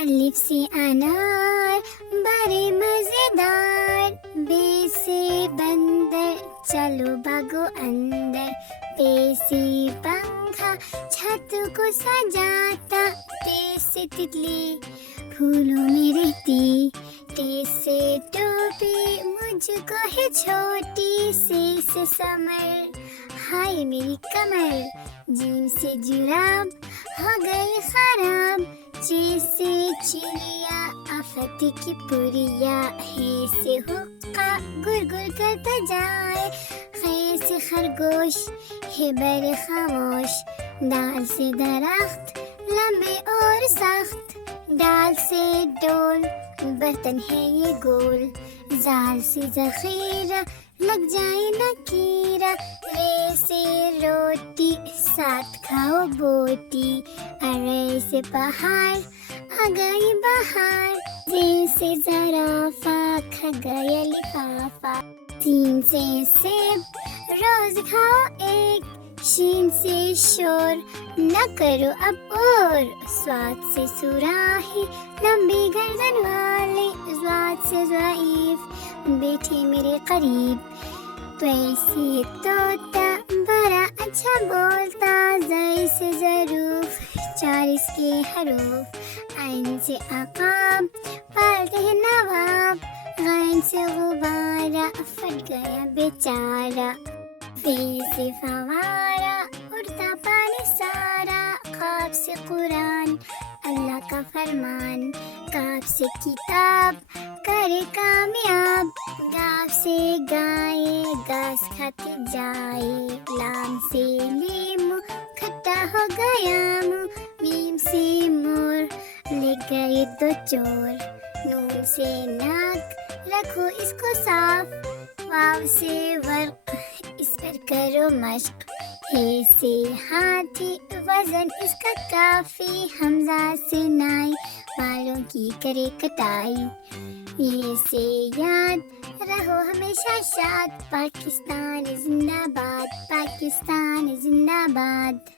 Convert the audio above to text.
الف سے انار بڑے مزیدار، بے سے بندر چلو بھاگو اندر، پے سے پنکھا چھت کو سجاتا، تے سے تتلی پھولوں میں رہتی، ٹے سے ٹوپی مجھ کو ہے چھوٹی، سے سمر ہائے میری کمر، جیم سے جراب ہو گئی خراب، چے سے چڑیا آفت کی پوریا، ہے سے حقہ گر گر کرتا جائے، خے سے خرگوش ہے بڑے خاموش، دال سے درخت لمبے اور سخت، ڈال سے ڈول برتن ہے یہ گول، زال سے ذخیرہ لگ جائے نا کیڑا، رے سے روٹی ساتھ کھاؤ بوٹی، ارے سے پہاڑ آ گئی بہار، زے سے زرافہ کھا گیا لفافہ، سین سے سیب روز کھاؤ ایک، شین سے شور نہ کرو اب اور، سواد سے سراہی لمبی گردن والے، زواد سے ضعیف بیٹھے میرے قریب، تو سے طوطا بڑا اچھا بولتا، زئی سے ظروف 40 کے حروف، عین سے عقاب پالتے ہیں نواب، غین سے غبارہ پھٹ گیا بیچارہ، فے سے فوارہ اڑتا پانی سارا، قاف سے قرآن اللہ کا فرمان، کاف سے کتاب کرے کامیاب، گاف سے گائے گھاس کھاتے جائے، لام سے لیمو کھٹا ہو گیا منہ، میم سے مور لے گئے دو چور، نون سے ناک رکھو اس کو صاف، واو سے ورق اس پر کرو مشق، ہے سے ہاتھی وزن اس کا کافی، حمزہ سے نائی بالوں کی کرے کٹائی، یہ سے یاد رہو ہمیشہ شاد، پاکستان زندہ باد، پاکستان زندہ باد۔